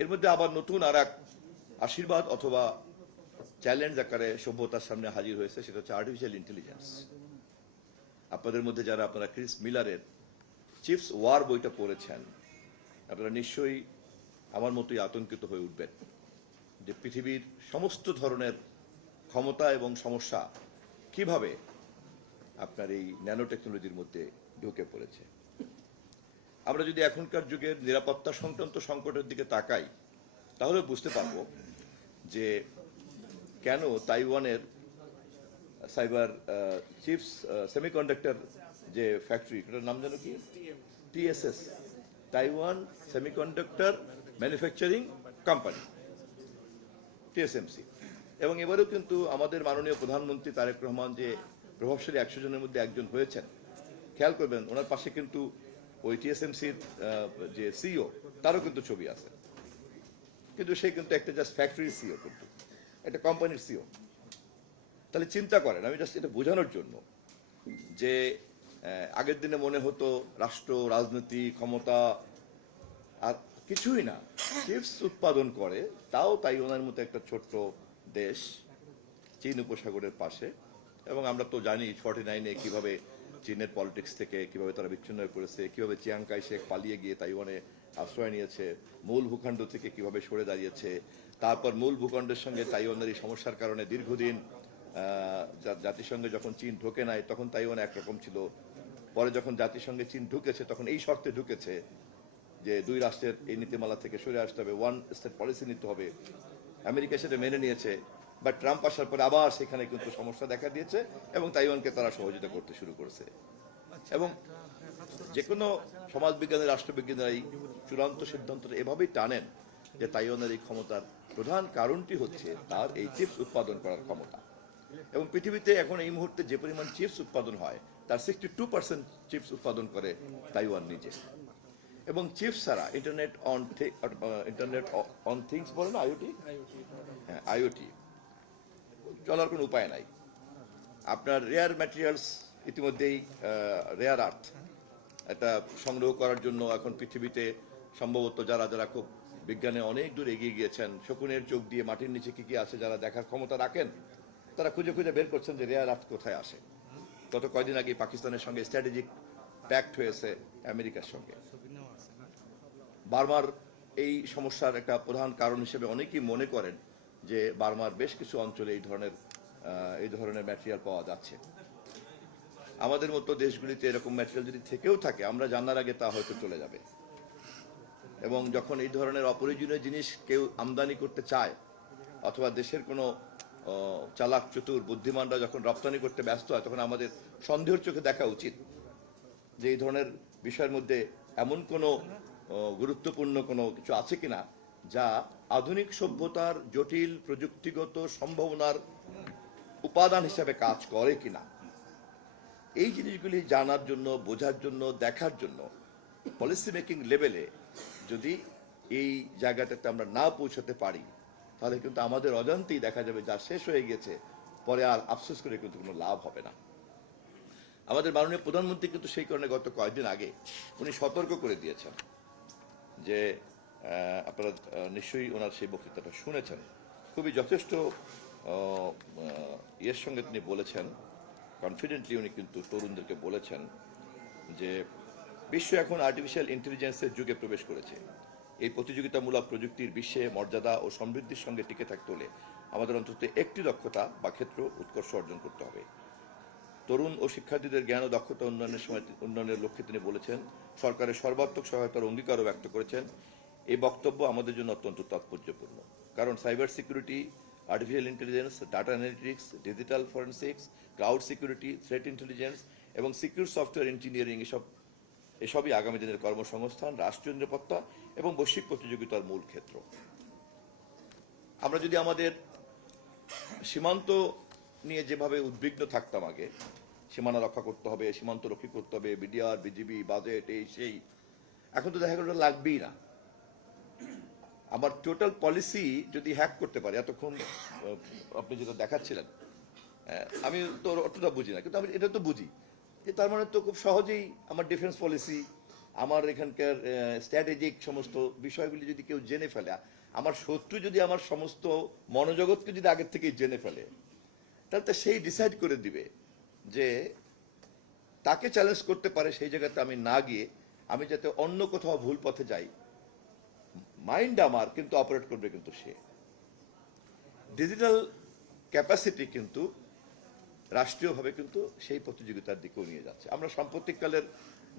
এর মধ্যে আবার নতুন আর এক আশীর্বাদ অথবা চ্যালেঞ্জ আকারে সভ্যতার সামনে হাজির হয়েছে, সেটা হচ্ছে আর্টিফিশিয়াল ইন্টেলিজেন্স। আপনাদের মধ্যে যারা আপনারা ক্রিস মিলারের চিফস ওয়ার বইটা পড়েছেন, আপনারা নিশ্চয়ই আমার মতোই আতঙ্কিত হয়ে উঠবেন যে পৃথিবীর সমস্ত ধরনের ক্ষমতা এবং সমস্যা কিভাবে আপনার এই ন্যানো টেকনোলজির মধ্যে ঢুকে পড়েছে। আমরা যদি এখনকার যুগের নিরাপত্তা সংক্রান্ত সংকটের দিকে তাকাই, তাহলে বুঝতে পারবো যে কেন তাইওয়ানের সাইবার চিপস সেমিকন্ডাক্টর যে ফ্যাক্টরি, এটার নাম জানো কি? TSS, Taiwan semiconductor manufacturing company, TSMC. এবং এবারেও কিন্তু আমাদের মাননীয় প্রধানমন্ত্রী তারেক রহমান যে প্রভাবশালী 100 জনের মধ্যে একজন হয়েছেন, খেয়াল করবেন ওনার পাশে কিন্তু ওই টিএসএমসির যে সিইও, তারও কিন্তু ছবি আছে, কিন্তু সে কিন্তু একটা জাস্ট ফ্যাক্টরির সিইও, কিন্তু একটা কোম্পানির সিইও। তাহলে চিন্তা করেন, আমি জাস্ট এটা বোঝানোর জন্য যে আগের দিনে মনে হতো রাষ্ট্র, রাজনীতি, ক্ষমতা আর কিছুই না, চিপস উৎপাদন করে, তাও তাইওয়ানের মতো একটা ছোট্ট দেশ চীন উপসাগরের পাশে। এবং আমরা তো জানি 49-এ কিভাবে চীনের পলিটিক্স থেকে কিভাবে তারা বিচ্ছিন্ন হয়ে পড়েছে, কিভাবে চিয়াং কাই শেক পালিয়ে গিয়ে তাইওয়ানে আশ্রয় নিয়েছে, মূল ভূখণ্ড থেকে কিভাবে সরে দাঁড়িয়েছে। তারপর মূল ভূখণ্ডের সঙ্গে তাইওয়ানের এই সমস্যার কারণে দীর্ঘদিন জাতিসংঘে যখন চীন ঢোকে নাই তখন তাইওয়ান একরকম ছিল, পরে যখন জাতিসংঘে চীন ঢুকেছে তখন এই শর্তে ঢুকেছে যে দুই রাষ্ট্রের এই নীতিমালা থেকে সরে আসতে হবে, ওয়ান স্টেট পলিসি নিতে হবে। আমেরিকা সেটা মেনে নিয়েছে, বাট ট্রাম্প আসার পরে আবার সেখানে কিন্তু সমস্যা দেখা দিয়েছে এবং তাইওয়ানকে তারা সহযোগিতা করতে শুরু করেছে। এবং যে কোনো সমাজবিজ্ঞানের, রাষ্ট্রবিজ্ঞানের এই চূড়ান্ত সিদ্ধান্তটা এভাবেই টানেন যে তাইওয়ানের এই ক্ষমতার প্রধান কারণটি হচ্ছে তার এই চিপস উৎপাদন করার ক্ষমতা। এবং পৃথিবীতে এখন এই মুহূর্তে যে পরিমাণ চিপস উৎপাদন হয় তার 62% চিপস উৎপাদন করে তাইওয়ান নিজে। এবং চিপস ছাড়া ইন্টারনেট অন থিংস বলে না, আইওটি, হ্যাঁ আইওটি চলার কোনো উপায় নাই। আপনার রেয়ার ম্যাটেরিয়ালস, ইতিমধ্যেই রেয়ার আর্থ এটা সংগ্রহ করার জন্য এখন পৃথিবীতে সম্ভবত যারা যারা খুব বিজ্ঞানে অনেক দূর এগিয়ে গিয়েছেন, শকুনের চোখ দিয়ে মাটির নিচে কি কি আছে যারা দেখার ক্ষমতা রাখেন, তারা খুঁজে খুঁজে বের করছেন যে রেয়ার আর্থ কোথায় আসে। গত কয়দিন আগে পাকিস্তানের সঙ্গে স্ট্র্যাটেজিক প্যাক্ট হয়েছে আমেরিকার সঙ্গে। বার্মার এই সমস্যার একটা প্রধান কারণ হিসেবে অনেকেই মনে করেন যে বার্মার বেশ কিছু অঞ্চলে এই ধরনের ম্যাটেরিয়াল পাওয়া যাচ্ছে। আমাদের মতো দেশগুলিতে এরকম ম্যাটেরিয়াল যদি থেকেও থাকে, আমরা জানার আগে তা হয়তো চলে যাবে। এবং যখন এই ধরনের অপ্রয়োজনীয় জিনিস কেউ আমদানি করতে চায় অথবা দেশের কোনো চালাক চতুর বুদ্ধিমানরা যখন রপ্তানি করতে ব্যস্ত হয়, তখন আমাদের সন্দেহের চোখে দেখা উচিত যে এই ধরনের বিষয়ের মধ্যে এমন কোনো গুরুত্বপূর্ণ কোনো কিছু আছে কিনা যা আধুনিক সভ্যতার জটিল প্রযুক্তিগত সম্ভাবনার উপাদান হিসাবে কাজ করে কিনা। এই জিনিসগুলি জানার জন্য, বোঝার জন্য, দেখার জন্য পলিসি মেকিং লেভেলে যদি এই জায়গাটাতে আমরা না পৌঁছাতে পারি, তাহলে কিন্তু আমাদের অজান্তেই দেখা যাবে যা শেষ হয়ে গেছে, পরে আর আফসোস করে কিন্তু কোনো লাভ হবে না। আমাদের মাননীয় প্রধানমন্ত্রী কিন্তু সেই কারণে গত কয়েকদিন আগে উনি সতর্ক করে দিয়েছেন যে আপনারা নিশ্চয়ই ওনার সেই বক্তৃতাটা শুনেছেন, খুবই যথেষ্ট ইয়ের সঙ্গে তিনি বলেছেন, কনফিডেন্টলি উনি কিন্তু তরুণদেরকে বলেছেন যে বিশ্ব এখন আর্টিফিশিয়াল ইন্টেলিজেন্সের যুগে প্রবেশ করেছে। এই প্রতিযোগিতামূলক প্রযুক্তির বিশ্বে মর্যাদা ও সমৃদ্ধির সঙ্গে টিকে থাকতে হলে আমাদের অন্তত একটি দক্ষতা বা ক্ষেত্র উৎকর্ষ অর্জন করতে হবে। তরুণ ও শিক্ষার্থীদের জ্ঞান ও দক্ষতা উন্নয়নের লক্ষ্যে তিনি বলেছেন, সরকারের সর্বাত্মক সহায়তার অঙ্গীকারও ব্যক্ত করেছেন। এই বক্তব্য আমাদের জন্য অত্যন্ত তাৎপর্যপূর্ণ, কারণ cyber security, artificial intelligence, data analytics, digital forensics, cloud security, threat intelligence এবং সিকিউর সফটওয়্যার ইঞ্জিনিয়ারিং এসবই আগামী দিনের কর্মসংস্থান, রাষ্ট্রীয় নিরাপত্তা এবং বৈশ্বিক প্রতিযোগিতার মূল ক্ষেত্র। আমরা যদি আমাদের সীমান্ত নিয়ে যেভাবে উদ্বিগ্ন থাকতাম আগে, সীমানা রক্ষা করতে হবে, সীমান্ত রক্ষী করতে হবে, বিডিআর, বিজিবি, বাজেট, এই সেই, এখন তো দেখা গেল লাগবেই না। আবার টোটাল পলিসি যদি হ্যাক করতে পারে, এতক্ষণ আপনি যেটা দেখাচ্ছিলেন, আমি তো অতটা বুঝি না, কিন্তু আমি এটা তো বুঝি যে তার মানে তো খুব সহজেই আমার ডিফেন্স পলিসি, আমার এখানকার স্ট্র্যাটেজিক সমস্ত বিষয়গুলি যদি কেউ জেনে ফেলে, আমার শত্রু যদি আমার সমস্ত মনোজগৎকে যদি আগের থেকেই জেনে ফেলে, তাহলে তো সেই ডিসাইড করে দিবে যে তাকে চ্যালেঞ্জ করতে পারে সেই জায়গাতে আমি না গিয়ে আমি যাতে অন্য কোথাও ভুল পথে যাই, মাইন্ড আমার কিন্তু অপারেট করবে কিন্তু সে। ডিজিটাল ক্যাপাসিটি কিন্তু রাষ্ট্রীয়ভাবে কিন্তু সেই প্রতিযোগিতার দিকেও নিয়ে যাচ্ছে। আমরা সাম্প্রতিককালের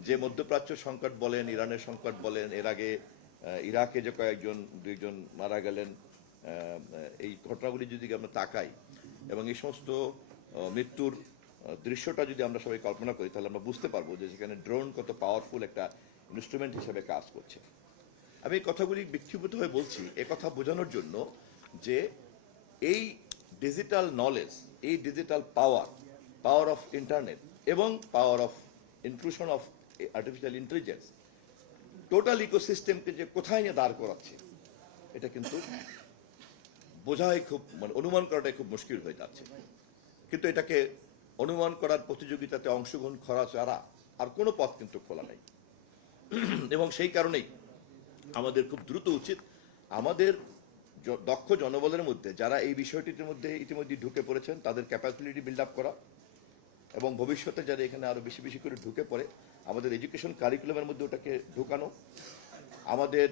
যে মধ্যপ্রাচ্য সংকট বলেন, ইরানের সংকট বলেন, এর আগে ইরাকে যে দুইজন মারা গেলেন, এই ঘটনাগুলি যদি আমরা তাকাই এবং এই সমস্ত মৃত্যুর দৃশ্যটা যদি আমরা সবাই কল্পনা করি, তাহলে আমরা বুঝতে পারবো যে সেখানে ড্রোন কত পাওয়ারফুল একটা ইনস্ট্রুমেন্ট হিসেবে কাজ করছে। আমি এই কথাগুলি বিক্ষিপ্ত হয়ে বলছি এ কথা বোঝানোর জন্য যে এই ডিজিটাল নলেজ, এই ডিজিটাল পাওয়ার অফ ইন্টারনেট এবং power of inclusion of artificial intelligence total ইকোসিস্টেমকে যে কোথায় নিয়ে দাঁড় করাচ্ছে, এটা কিন্তু বোঝাই খুব, মানে অনুমান করাটাই খুব মুশকিল হয়ে যাচ্ছে। কিন্তু এটাকে অনুমান করার প্রতিযোগিতাতে অংশগ্রহণ করা ছাড়া আর কোনো পথ কিন্তু খোলা নাই। এবং সেই কারণেই আমাদের খুব দ্রুত উচিত আমাদের দক্ষ জনবলের মধ্যে যারা এই বিষয়টির মধ্যে ইতিমধ্যে ঢুকে পড়েছেন তাদের ক্যাপাসিটি বিল্ড আপ করা, এবং ভবিষ্যতে যারা এখানে আরো বেশি বেশি করে ঢুকে পড়ে আমাদের এডুকেশন কারিকুলামের মধ্যে ওটাকে ঢুকানো, আমাদের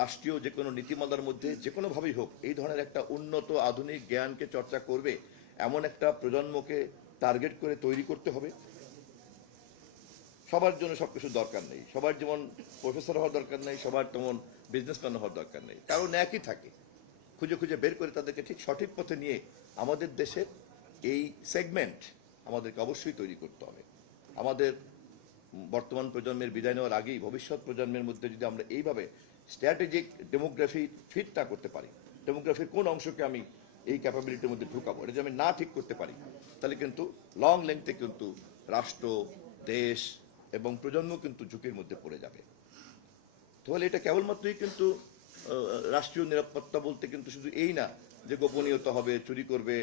রাষ্ট্রীয় যে কোনো নীতিমালার মধ্যে যে কোনোভাবেই হোক এই ধরনের একটা উন্নত আধুনিক জ্ঞানকে চর্চা করবে এমন একটা প্রজন্মকে টার্গেট করে তৈরি করতে হবে। সবার জন্য সবকিছু দরকার নেই, সবার যেমন প্রফেসর হওয়ার দরকার নেই, সবার তেমন বিজনেসম্যান হওয়ার দরকার নেই, কারণ একই থাকে। খুঁজে খুঁজে বের করে তাদেরকে ঠিক সঠিক পথে নিয়ে আমাদের দেশের এই সেগমেন্ট আমাদেরকে অবশ্যই তৈরি করতে হবে। আমাদের বর্তমান প্রজন্মের বিদায় নেওয়ার আগেই ভবিষ্যৎ প্রজন্মের মধ্যে যদি আমরা এইভাবে স্ট্র্যাটেজিক ডেমোগ্রাফি ফিট না করতে পারি, ডেমোগ্রাফির কোন অংশকে আমি এই ক্যাপাবিলিটির মধ্যে ঢুকাবো, এটা যদি আমি না ঠিক করতে পারি, তাহলে কিন্তু লং লেংথে কিন্তু রাষ্ট্র, দেশ এবং প্রজন্ম কিন্তু ঝুঁকির মধ্যে পড়ে যাবে। তাহলে এটা কেবলমাত্রই কিন্তু রাষ্ট্রীয় নিরাপত্তা বলতে কিন্তু শুধু এই না যে গোপনীয়তা হবে, চুরি করবে,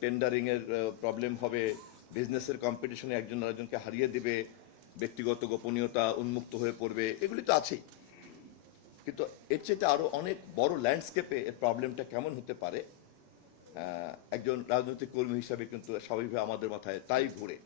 টেন্ডারিং এর প্রবলেম হবে, বিজনেসের কম্পিটিশনে একজন আরেকজনকে হারিয়ে দিবে, ব্যক্তিগত গোপনীয়তা উন্মুক্ত হয়ে পড়বে, এগুলি তো আছেই। কিন্তু এর চেয়ে আরো অনেক বড় ল্যান্ডস্কেপে এর প্রবলেমটা কেমন হতে পারে, একজন রাজনৈতিক কর্মী হিসাবে কিন্তু স্বাভাবিকভাবে আমাদের মাথায় তাই ঘুরে।